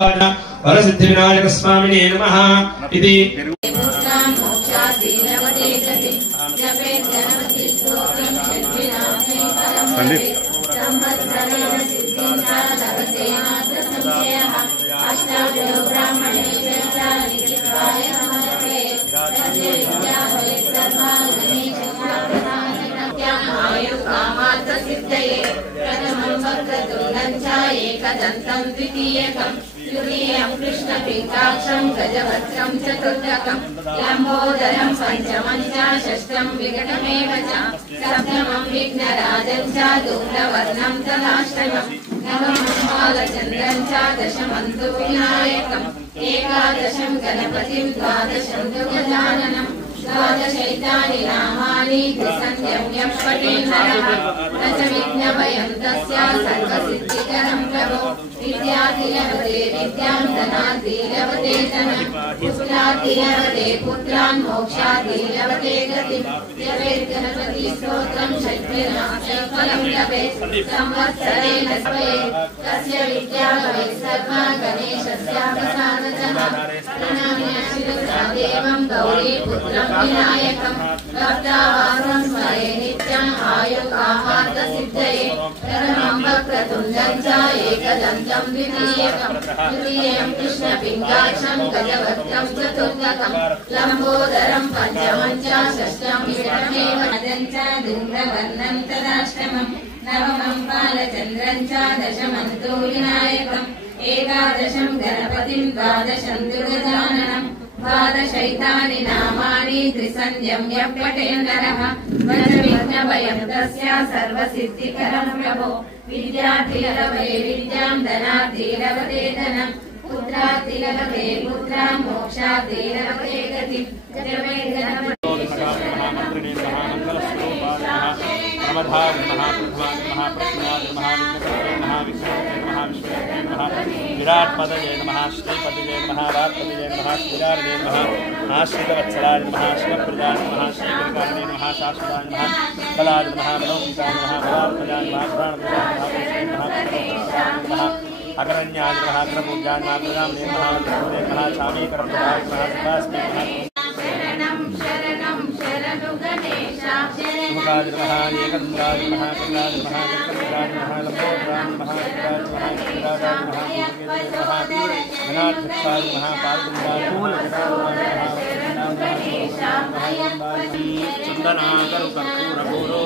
वरसिद्धिविनायक स्वामिने नमः इति एकदन्तं द्वितीयकं तृतीयं कृष्णपिङ्काक्षं गजवक्त्रं चतुर्थकं लम्बोदरं पञ्चमं च षष्ठं विकटमेव च सप्तमं विघ्नराजं च दूरवर्णं तथाष्टमं नवमं बालचन्द्रं च दशमं तु विनायकम् एकादशं गणपतिं द्वादशं तु गजाननं द्वादशैतानि नामानि त्रिसन्ध्यं यः पठेन्नरः न च विघ्नभयं तस्य सर्वसिद्धिकरं प्रभो विद्याधिलभते विद्यां धनाधिलभते धनं पुत्राधिलभते पुत्रान् मोक्षाधिलभते गतिं जपेर्गणपति स्तोत्रं षड्विनाशफलं लभेत् संवत्सरेण स्मरेत् तस्य विद्या भवेत् सर्वा गणेशस्यावसादतः प्रणम्य देवं गौरीपुत्रं विनायकं भक्तावासं स्मरे नित्यम् आयुर्कामार्थसिद्धये प्रथमं वक्रतुण्डं च एकदन्तं द्वितीयकं तृतीयं कृष्णपिङ्गाक्षं गजवक्त्रं चतुर्थकं लम्बोदरं पञ्चमं च षष्ठं विकटमेव च धूम्रवर्णं तदाष्टमं नवमं बालचन्द्रं च दशमं तु विनायकम् एकादशं गणपतिं द्वादशं तु गजाननं द्वादशैतानि नामानि त्रिसन्ध्यं यः पठेन्नरः न च विघ्नभयं तस्य सर्वसिद्धिकरं प्रभो विद्याधिलभते विद्यां धनाधिलभते धनं पुत्राधिलभते पुत्रान् मोक्षाधिलभते गतिं जपेर्गणपति विराट पदये नमः श्रीपदये नमः वाक्पदये नमः श्रीरारणे नमः आश्रितवत्सलाय नमः शिवप्रदाय नमः श्रीगणकाय नमः शाश्वताय नमः कलाय नमः मनोपिताय नमः बलात्मजाय नमः प्राणप्रदाय नमः अकरण्याय नमः अग्रपूज्याय नमः प्रदाम्ने नमः प्रभुदे नमः चामीकरप्रदाय नमः सुभास्मे नमः मुखाय नमः एकदन्ताय नमः कन्नाय नमः कन्नाय नमः लम्बोदराय नमः कन्नाय नमः गणाध्यक्षाय नमः पाल्गुण्याय नमः चन्दनागरुकर्पूरगौरो